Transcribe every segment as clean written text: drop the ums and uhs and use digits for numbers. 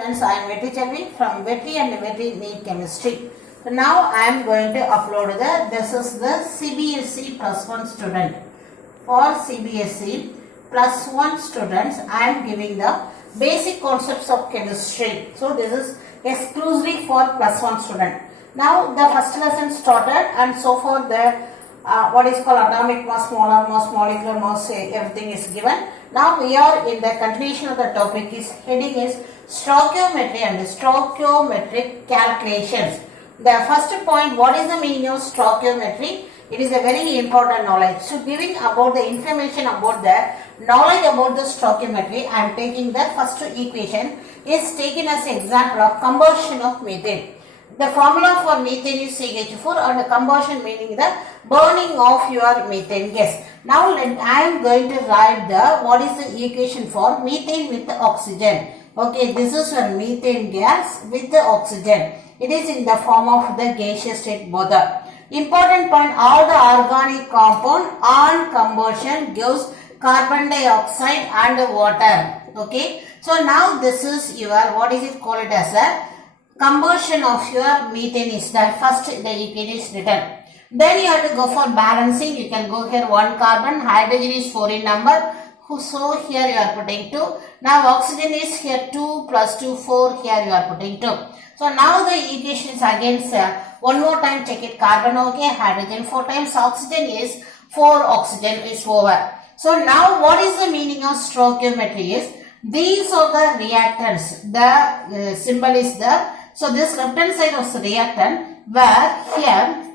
friends, I am Vetri Chelvi from Vetri and Vetri NEET Chemistry. So now I am going to upload this is the Cbse plus 1 student. For Cbse plus 1 students, I am giving the basic concepts of chemistry. So this is exclusively for plus 1 student. Now the first lesson started, and so far the what is called atomic mass, molar mass, molecular mass, everything is given. Now we are in the continuation of the topic. Is heading is stoichiometry and stoichiometric calculations. The first point, what is the meaning of stoichiometry? It is a very important knowledge. So giving about the information about the knowledge about the stoichiometry, I am taking the first equation is taken as an example of combustion of methane. The formula for methane is CH4 and the combustion meaning the burning of your methane gas. Now I am going to write the what is the equation for methane with oxygen. Okay, this is a methane gas with the oxygen. It is in the form of the gaseous state both. Important point, all the organic compound on combustion gives carbon dioxide and water. Okay, so now this is your what is it called as a combustion of your methane is that first the equation is written. Then you have to go for balancing. You can go here 1 carbon, hydrogen is 4 in number. So here you are putting 2. Now oxygen is here 2 plus 2, 4. Here you are putting 2. So now the equation is again one more time check it. Carbon okay, hydrogen 4 times, oxygen is 4, oxygen is over. So now what is the meaning of stoichiometry is these are the reactants. The symbol is the, so this left hand side of the reactant where here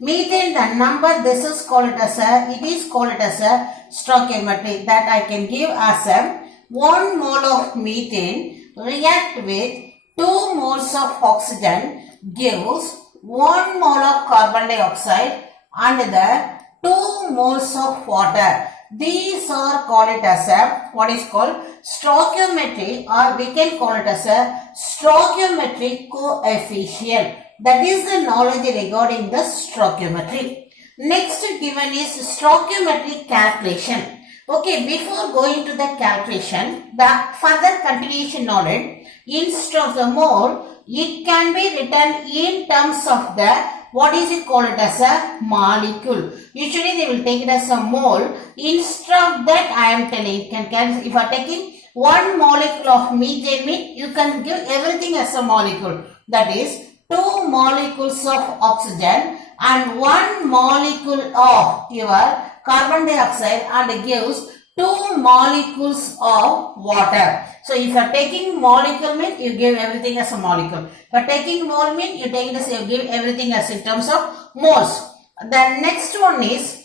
methane the number this is called as a, it is called as a stoichiometry that I can give as a 1 mole of methane react with 2 moles of oxygen gives 1 mole of carbon dioxide and the 2 moles of water. These are called it as a what is called stoichiometry, or we can call it as a stoichiometric coefficient. That is the knowledge regarding the stoichiometry. Next given is stoichiometric calculation. Okay, before going to the calculation, the further continuation knowledge, instead of the mole, it can be written in terms of the what is it called as a molecule. Usually they will take it as a mole. Instead of that, I am telling, if you are taking 1 molecule of methane, you can give everything as a molecule. That is 2 molecules of oxygen and 1 molecule of your carbon dioxide and gives 2 molecules of water. So if you are taking molecule mean you give everything as a molecule. If you are taking mole mean you take it as you give everything as in terms of moles. The next one is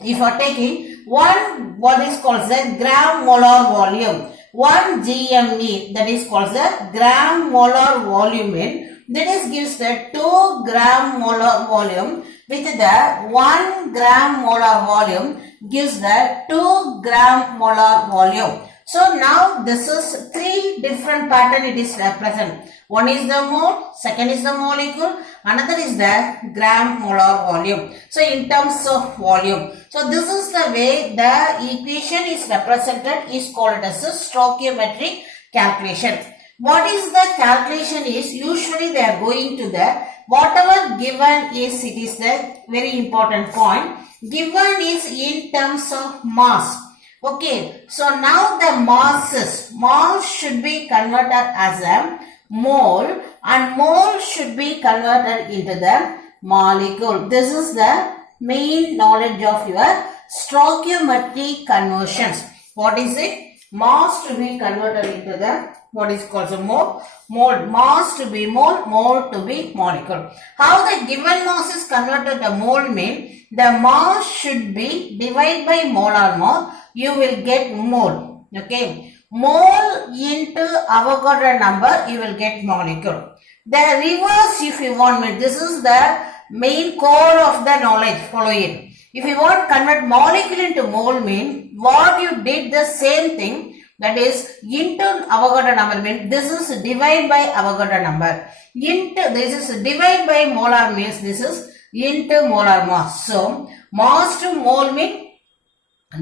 if you are taking what is called the gram molar volume. 1 GME that is called the gram molar volume mean that is gives the 2 gram molar volume with the 1 gram molar volume gives the 2 gram molar volume. So now this is 3 different pattern it is represent. One is the mole, second is the molecule, another is the gram molar volume. So in terms of volume. So this is the way the equation is represented is called as a stoichiometric calculation. What is the calculation is usually they are going to the whatever given is, it is the very important point. Given is in terms of mass. Okay, so now the mass should be converted as a mole and mole should be converted into the molecule. This is the main knowledge of your stoichiometric conversions. What is it? Mass to be converted into the what is called a mole, mass to be mole, mole to be molecule. How the given mass is converted to mole mean the mass should be divided by molar mass, you will get mole. Okay, mole into Avogadro number, you will get molecule. The reverse if you want me, this is the main core of the knowledge, follow it. If you want to convert molecule into mole mean what you did the same thing, that is into Avogadro number means this is divided by Avogadro number. Into this is divided by molar means this is into molar mass. So mass to mole mean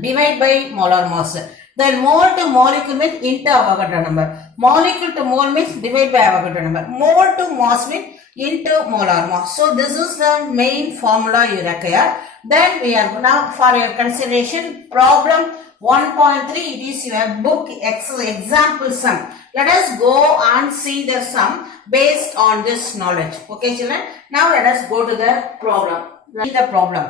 divide by molar mass. Then mole to molecule means into Avogadro number. Molecule to mole means divide by Avogadro number. Mole to mass means into molar mass. So this is the main formula you require. Then we are now for your consideration problem 1.3. It is your book example sum. Let us go and see the sum based on this knowledge. Okay children. Now let us go to the problem. Read the problem.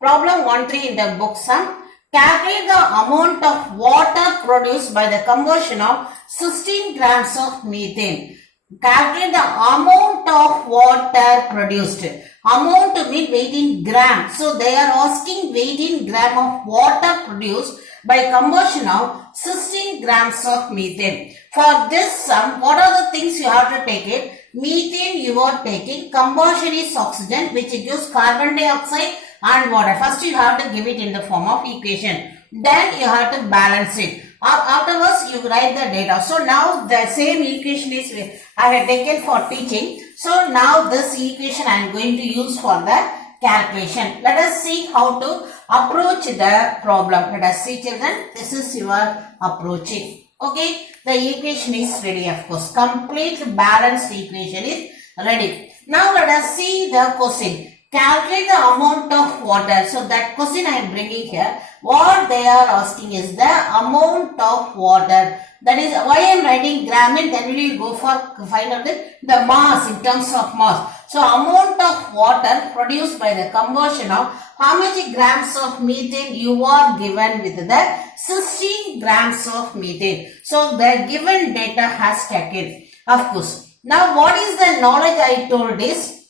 Problem 1.3 in the book sum. Calculate the amount of water produced by the conversion of 16 grams of methane. Calculate the amount of water produced. Amount means weight in gram. So they are asking weight in gram of water produced by conversion of 16 grams of methane. For this sum, what are the things you have to take it? Methane you are taking. Combustion is oxygen, which gives carbon dioxide and water. First you have to give it in the form of equation. Then you have to balance it. Afterwards you write the data. So now the same equation is I have taken for teaching. So now this equation I am going to use for the calculation. Let us see how to approach the problem. Let us see children. This is your approaching. Okay. The equation is ready of course. Complete balanced equation is ready. Now let us see the question. Calculate the amount of water. So that question I am bringing here. What they are asking is the amount of water. That is why I am writing gram and then we will go for find out the mass in terms of mass. So amount of water produced by the conversion of how many grams of methane you are given with the 16 grams of methane. So the given data has taken. Of course. Now what is the knowledge I told is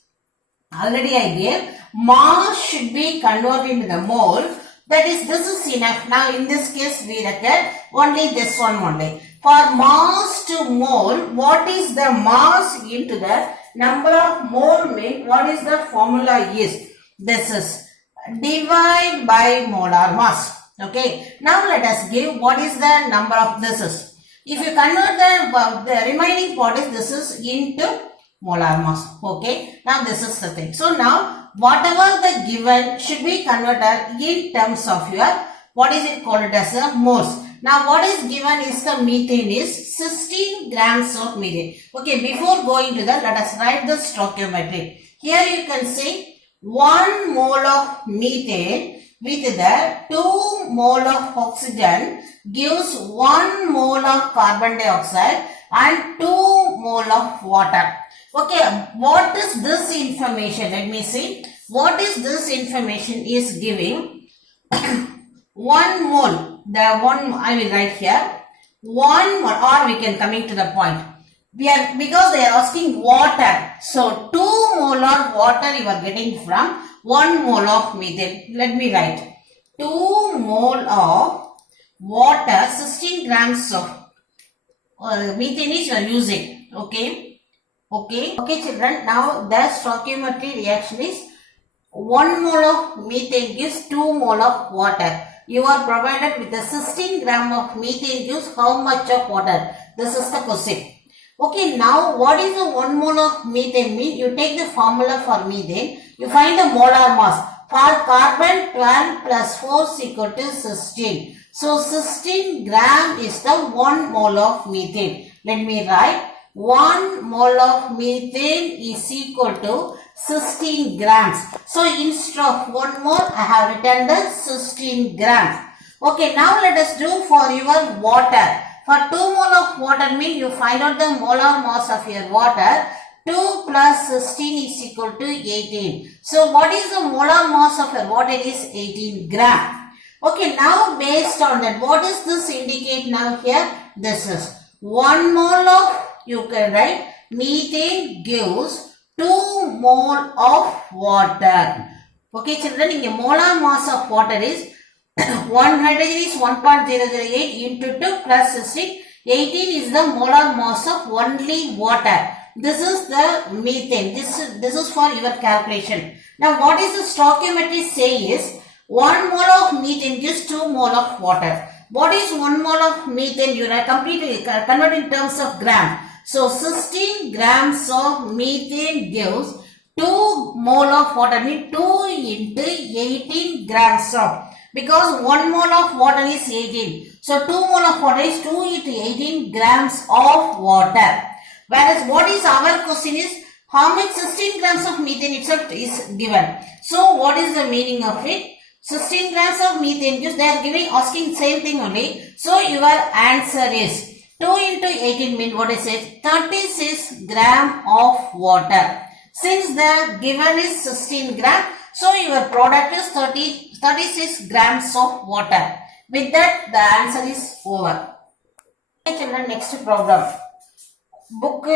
already I gave mass should be converted into the mole. That is, this is enough. Now in this case we require only this one only. For mass to mole, what is the mass into the number of mole mean? What is the formula is? This is divide by molar mass. Okay. Now let us give what is the number of this is. If you convert the remaining part is this is into molar mass. Okay. Now this is the thing. So now whatever the given should be converted in terms of your what is it called as a moles. Now what is given is the methane is 16 grams of methane. Okay, before going to that, let us write the stoichiometric. Here you can see 1 mole of methane with the 2 mole of oxygen gives 1 mole of carbon dioxide and 2 mole of water. Okay, what is this information? Let me see. What is this information is giving? 1 mole. The one I will write here. 1 mole, or we can coming to the point. Because they are asking water. So 2 molar water you are getting from 1 mole of methane. Let me write. 2 mole of water, 16 grams of methane is you are using. Okay. Okay children, now the stoichiometric reaction is 1 mole of methane gives 2 mole of water. You are provided with the 16 gram of methane gives how much of water? This is the question. Okay, now what is the 1 mole of methane mean? You take the formula for methane, you find the molar mass. For carbon 12 plus 4 is equal to 16. So 16 gram is the 1 mole of methane. Let me write. 1 mole of methane is equal to 16 grams. So instead of 1 mole, I have written the 16 grams. Okay, now let us do for your water. For 2 mole of water mean you find out the molar mass of your water. 2 plus 16 is equal to 18. So what is the molar mass of your water is 18 gram. Okay, now based on that, what does this indicate now here? This is 1 mole of, you can write, methane gives 2 mole of water. Okay children, in a molar mass of water is 1 hydrogen is 1.008 into 2 plus 16. 18 is the molar mass of only water. This is the methane. This is for your calculation. Now what is the stoichiometry say is 1 mole of methane gives 2 mole of water. What is 1 mole of methane? You are completely convert in terms of gram. So 16 grams of methane gives 2 mole of water, means 2 into 18 grams of, because 1 mole of water is 18. So 2 mole of water is 2 into 18 grams of water. Whereas what is our question is how much 16 grams of methane itself is given. So what is the meaning of it? 16 grams of methane gives, they are giving, asking same thing only. So your answer is 2 into 18 means what is it? 36 gram of water. Since the given is 16 gram, so your product is 36 grams of water. With that, the answer is over. Okay, children, next problem. Book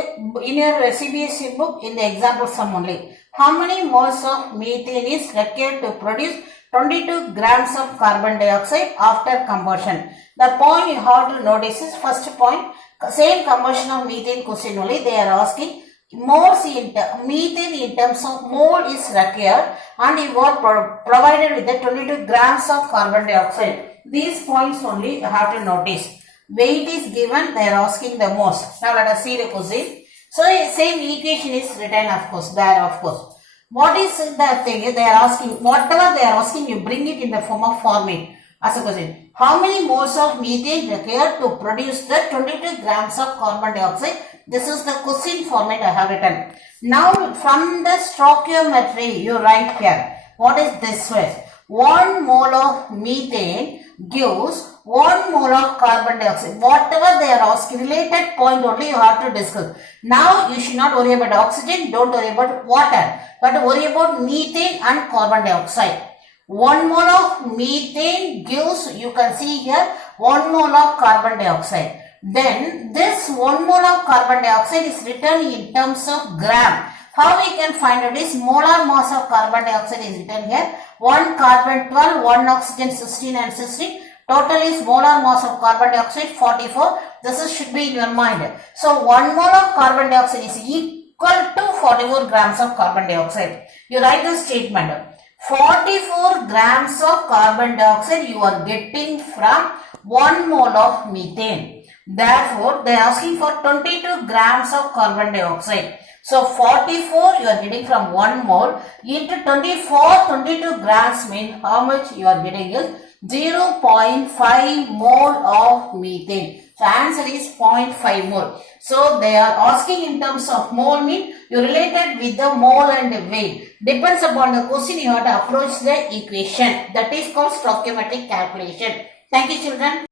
in your Cbse book, in the example sum only. How many moles of methane is required to produce 22 grams of carbon dioxide after combustion? The point you have to notice is first point, same combustion of methane question only. They are asking moles in methane in terms of mole is required and you are provided with the 22 grams of carbon dioxide. These points only you have to notice. Weight is given, they are asking the moles. Now let us see the question. So same equation is written, of course, there of course. What is the thing? They are asking, whatever they are asking, you bring it in the form of format. As a question, how many moles of methane required to produce the 22 grams of carbon dioxide? This is the question format I have written. Now from the stoichiometry, you write here. What is this way? 1 mole of methane gives 1 mole of carbon dioxide. Whatever they are asking, related point only you have to discuss. Now you should not worry about oxygen, don't worry about water, but worry about methane and carbon dioxide. 1 mole of methane gives, you can see here, 1 mole of carbon dioxide. Then this 1 mole of carbon dioxide is written in terms of gram. How we can find it is molar mass of carbon dioxide is written here. 1 carbon 12, 1 oxygen 16 and 16. Total is molar mass of carbon dioxide 44. This should be in your mind. So 1 mole of carbon dioxide is equal to 44 grams of carbon dioxide. You write the statement. 44 grams of carbon dioxide you are getting from 1 mole of methane. Therefore, they are asking for 22 grams of carbon dioxide. So 44 you are getting from 1 mole into 22 grams means how much you are getting is 0.5 mole of methane. So answer is 0.5 mole. So they are asking in terms of mole mean you related with the mole and the weight. Depends upon the question you have to approach the equation. That is called stoichiometric calculation. Thank you children.